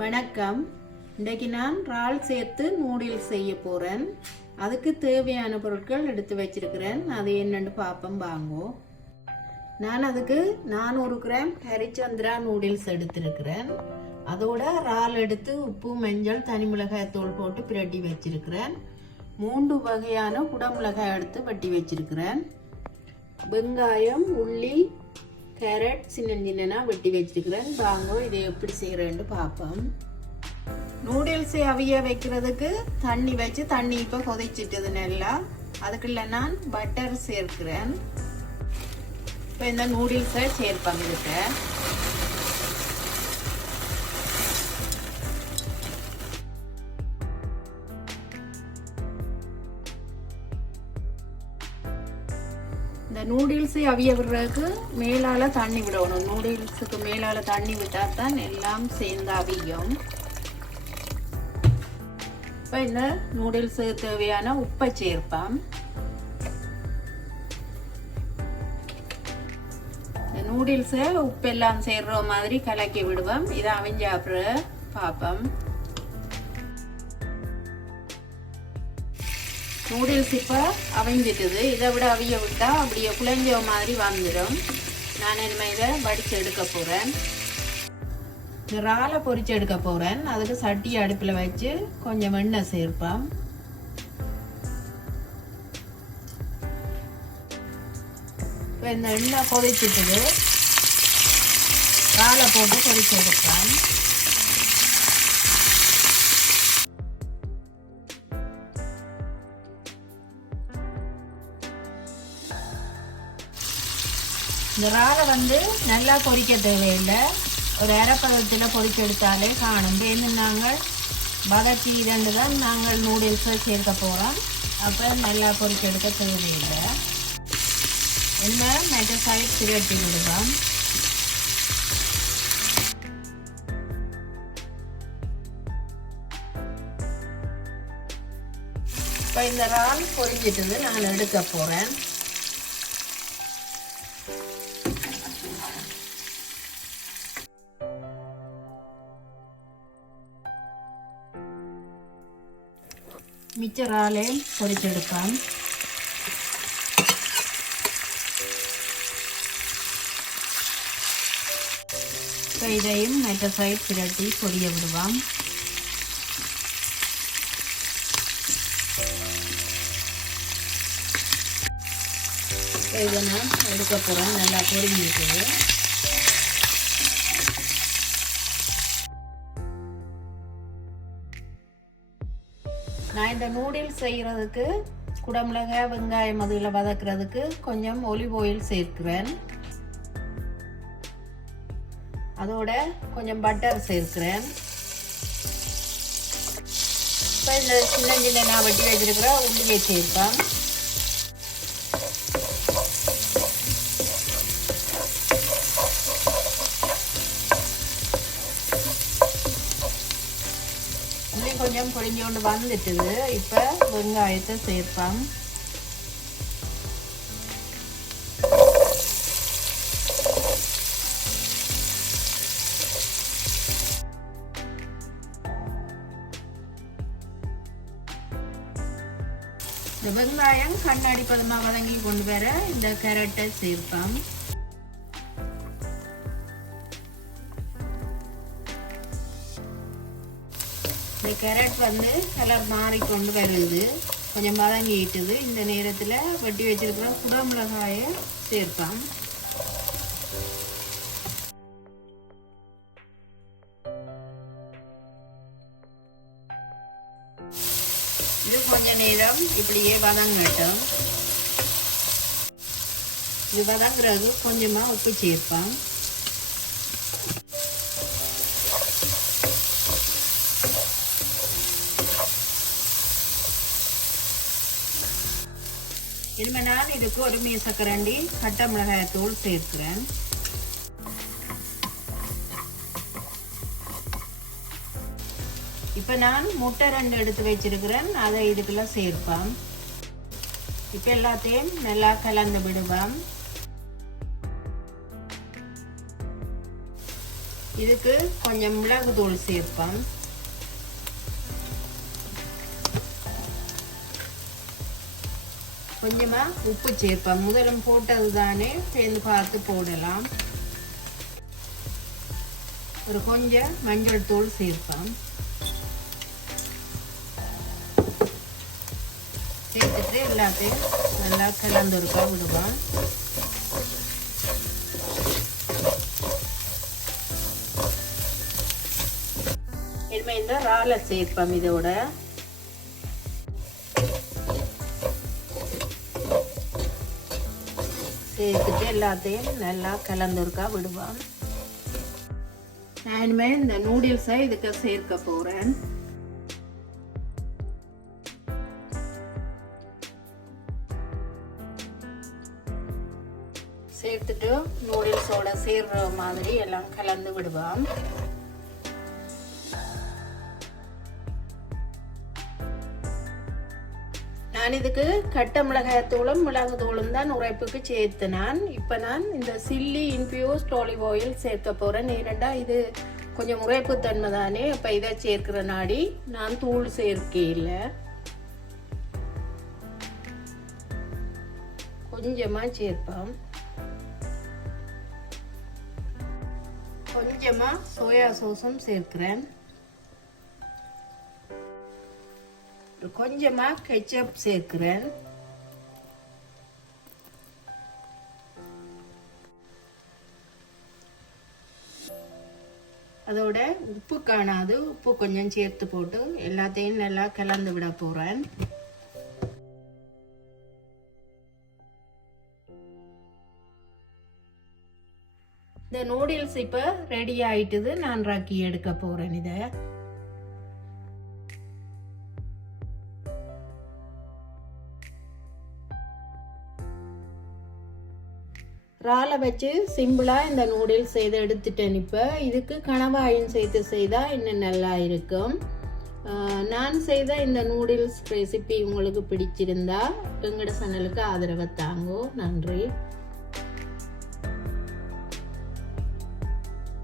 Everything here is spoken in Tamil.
வணக்கம். இன்றைக்கு நான் இறால் சேர்த்து நூடுல்ஸ் செய்ய போகிறேன். அதுக்கு தேவையான பொருட்கள் எடுத்து வச்சிருக்கிறேன். அது என்னென்னு பார்ப்போம் வாங்கோ. நான் அதுக்கு 400 கிராம் ஹரிச்சந்திரா நூடுல்ஸ் எடுத்திருக்கிறேன். அதோட இறால் எடுத்து உப்பு, மஞ்சள், தனி மிளகாய் தூள் போட்டு பிரட்டி வச்சிருக்கிறேன். 3 வகையான குடமிளகாய் எடுத்து வெட்டி வச்சிருக்கிறேன். வெங்காயம், உள்ளி, கேரட் சின்ன சின்னனா வெட்டி வச்சிருக்கிறேன். வாங்க இதை எப்படி செய்யறேன்னு பார்ப்போம். நூடுல்ஸை அவிய வைக்கிறதுக்கு தண்ணி வச்சு தண்ணி இப்போ கொதிச்சிட்டது நல்லா. அதுக்குள்ள நான் பட்டர் சேர்க்கிறேன். இப்போ இந்த நூடுல்ஸை சேர்ப்பேன். இதுக்கு இந்த நூடுல்ஸை அவிய விடுறதுக்கு மேலால தண்ணி விடணும். நூடுல்ஸுக்கு மேலால தண்ணி விட்டால் தான் எல்லாம் சேர்ந்து அவியும். இப்போ இந்த நூடுல்ஸுக்கு தேவையான உப்பை சேர்ப்போம். இந்த நூடுல்ஸை உப்பெல்லாம் சேர்ற மாதிரி கலக்கி விடுவோம். இதை அவிஞ்ச அப்புறம் பார்ப்போம். நூடுல்ஸ் இப்போ அவிஞ்சிட்டுது. இதை விட அவிய விட்டால் அப்படியே குழஞ்ச மாதிரி வந்துடும். நான் இனிமேல் இதை வடித்து எடுக்க போகிறேன். இறாலை பொரிச்சு எடுக்க போகிறேன். அதுக்கு சட்டி அடுப்பில் வச்சு கொஞ்சம் எண்ணெய் சேர்ப்பேன். இப்போ இந்த எண்ணெய் கொதிச்சிட்டுது. இறாலை போட்டு பொரிச்சு எடுப்பேன். இந்த இறாலை நல்லா பொரிக்க தேவையில்லை. ஒரு அரைப்பதத்தில் பொரிச்சு எடுத்தாலே காணும். பேருந்து நாங்கள் வதக்கி இரண்டு தான் நாங்கள் நூடுல்ஸை சேர்க்க போகிறோம். அப்போ நல்லா பொரிச்சு எடுக்க தேவையில்லை. என்ன மற்ற சைட் திரட்டி விடுவோம். இப்போ இந்த இறால் பொரிஞ்சிட்டது. நான் எடுக்க போகிறேன். மிச்ச இறாலை பொரிச்செடுப்பேன். இதையும் மற்ற சைட் திரட்டி பொரிய விடுவோம். இதை நான் எடுக்க போகிறேன். நல்லா பொரிஞ்சிட்டு நான் இந்த நூடுல்ஸ் செய்கிறதுக்கு குடமிளகாய், வெங்காயம் அதில் வதக்கிறதுக்கு கொஞ்சம் ஒலிவ் ஆயில் சேர்க்கிறேன். அதோட கொஞ்சம் பட்டர் சேர்க்கிறேன். இப்போ இந்த சின்ன சின்ன நான் வெட்டி வச்சிருக்கிற உள்ளியை சேர்ப்பேன். கொஞ்சம் பொரிஞ்சு கொண்டு வந்துட்டுது. இப்போ வெங்காயத்தை சேர்ப்போம். இந்த வெங்காயம் கண்ணாடி பதமாக வதங்கி கொண்டு வர இந்த கேரட்டை சேர்ப்போம். இந்த கேரட் கலர் மாறிக்கொண்டு வருது. கொஞ்சம் வதங்கிட்டுது. இந்த நேரத்தில் வெட்டி வச்சிருக்கிற குடமிளகாயை சேர்ப்போம். இது கொஞ்ச நேரம் இப்படியே வதங்கட்டும். இது வதங்குறது கொஞ்சமாக உப்பு சேர்ப்போம். இனிமே நான் இதுக்கு ஒரு மீசக்கரண்டி கட்ட மிளகாய் தூள் சேர்க்கிறேன். இப்போ நான் முட்டை 2 எடுத்து வச்சிருக்கிறேன். அதை இதுக்குள்ள சேர்ப்பேன். இப்போ எல்லாத்தையும் நல்லா கலந்து விடுவோம். இதுக்கு கொஞ்சம் மிளகு தூள் சேர்ப்பேன். கொஞ்சமா உப்பு சேர்ப்பேன். முதலும் போட்டது தானே, சேர்ந்து பார்த்து போடலாம். ஒரு கொஞ்சம் மஞ்சள் தூள் சேர்ப்பேன். சேர்த்துட்டு எல்லாத்தையும் நல்லா கலந்துருக்கா விடுவேன். இனிமேல் இந்த இறாலை சேர்ப்பேன். இதோட சேர்த்துட்டு எல்லாத்தையும் நல்லா கலந்துருக்கா விடுவேன். நான் இனிமேல் இந்த நூடுல்ஸை இதுக்கு சேர்க்க போறேன். சேர்த்துட்டு நூடுல்ஸோட சேர்ற மாதிரி எல்லாம் கலந்து விடுவோம். நான் இதுக்கு கட்ட மிளகாய் தூளும் மிளகு தூளும் தான் உரைப்புக்கு சேர்த்துனான். இப்போ நான் இந்த சில்லி இன்ஃபியூஸ்ட் ஆலிவ் ஆயில் சேர்க்க போறேன். ஏனெண்டா இது கொஞ்சம் உரைப்பு தன்மை தானே, அப்போ இதை சேர்க்கிற நாடி நான் தூள் சேர்க்க இல்லை. கொஞ்சமா சேர்ப்போம். கொஞ்சமா சோயா சாஸும் சேர்க்கிறேன். கொஞ்சமா கெச்சப் சேர்க்கிறேன். அதோட உப்பு காணாது, உப்பு கொஞ்சம் சேர்த்து போட்டு எல்லாத்தையும் நல்லா கலந்து விட போறேன். இந்த நூடுல்ஸ் இப்போ ரெடி ஆயிட்டுது. நான் ராக்கி எடுக்க போறேன். இதை இறாலை வச்சு சிம்பிளா இந்த நூடுல்ஸ் செய்து எடுத்துட்டேன். இப்போ இதுக்கு கணவாயும் சேர்த்து செய்தா இன்னும் நல்லா இருக்கும். நான் செய்த இந்த நூடுல்ஸ் ரெசிபி உங்களுக்கு பிடிச்சிருந்தா எங்களோட சேனலுக்கு ஆதரவை தாங்கோ. நன்றி.